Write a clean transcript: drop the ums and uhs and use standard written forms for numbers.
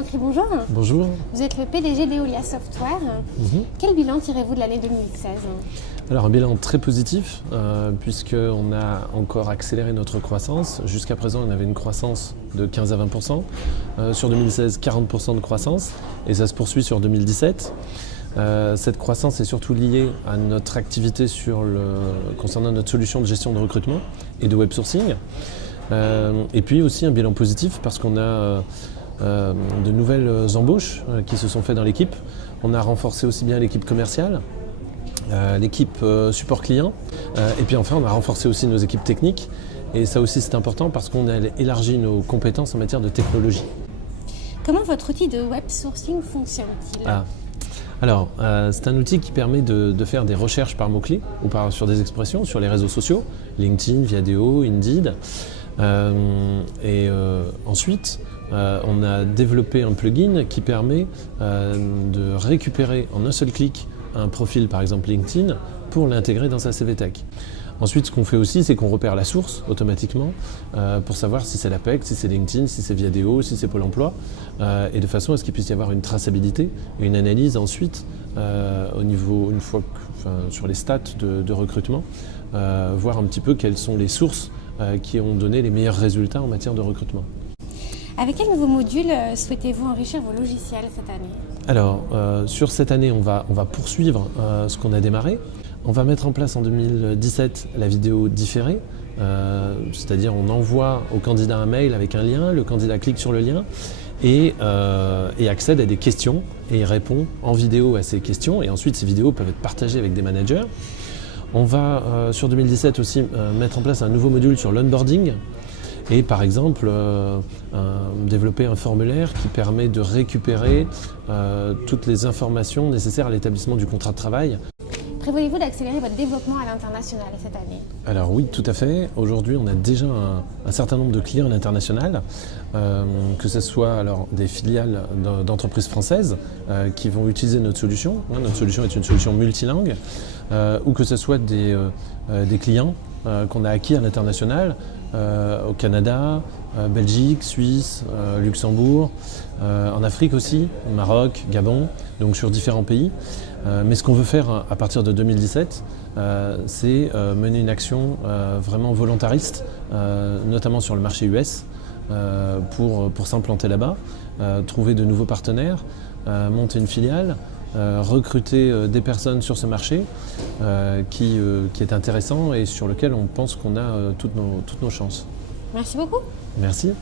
Pancry, bonjour. Bonjour. Vous êtes le PDG d'Eolia Software. Quel bilan tirez-vous de l'année 2016? Alors un bilan très positif puisqu'on a encore accéléré notre croissance. Jusqu'à présent, on avait une croissance de 15 à 20%. Sur 2016, 40% de croissance et ça se poursuit sur 2017. Cette croissance est surtout liée à notre activité concernant notre solution de gestion de recrutement et de web sourcing. Et puis aussi un bilan positif parce qu'on a de nouvelles embauches qui se sont faites dans l'équipe. On a renforcé aussi bien l'équipe commerciale, l'équipe support client, et puis enfin on a renforcé aussi nos équipes techniques. Et ça aussi c'est important parce qu'on a élargi nos compétences en matière de technologie. Comment votre outil de web sourcing fonctionne-t-il? Alors, c'est un outil qui permet de faire des recherches par mots-clés ou sur des expressions sur les réseaux sociaux, LinkedIn, Viadeo, Indeed. Ensuite, on a développé un plugin qui permet de récupérer en un seul clic un profil, par exemple LinkedIn, pour l'intégrer dans sa CV Tech. Ensuite, ce qu'on fait aussi, c'est qu'on repère la source automatiquement pour savoir si c'est l'APEC, si c'est LinkedIn, si c'est Viadeo, si c'est Pôle emploi, et de façon à ce qu'il puisse y avoir une traçabilité et une analyse ensuite au niveau, sur les stats de recrutement, voir un petit peu quelles sont les sources qui ont donné les meilleurs résultats en matière de recrutement. Avec quel nouveau module souhaitez-vous enrichir vos logiciels cette année? Alors, sur cette année, on va poursuivre ce qu'on a démarré. On va mettre en place en 2017 la vidéo différée, c'est-à-dire on envoie au candidat un mail avec un lien, le candidat clique sur le lien et accède à des questions et répond en vidéo à ces questions et ensuite ces vidéos peuvent être partagées avec des managers. On va sur 2017 aussi mettre en place un nouveau module sur l'onboarding et par exemple développer un formulaire qui permet de récupérer toutes les informations nécessaires à l'établissement du contrat de travail. Prévoyez-vous d'accélérer votre développement à l'international cette année? Alors oui, tout à fait. Aujourd'hui, on a déjà un certain nombre de clients à l'international, que ce soit alors des filiales d'entreprises françaises qui vont utiliser notre solution. Notre solution est une solution multilingue, ou que ce soit des clients qu'on a acquis à l'international, au Canada, Belgique, Suisse, Luxembourg, en Afrique aussi, Maroc, Gabon, donc sur différents pays. Mais ce qu'on veut faire à partir de 2017, c'est mener une action vraiment volontariste, notamment sur le marché US, pour s'implanter là-bas, trouver de nouveaux partenaires, monter une filiale, recruter des personnes sur ce marché qui est intéressant et sur lequel on pense qu'on a toutes nos chances. Merci beaucoup. Merci.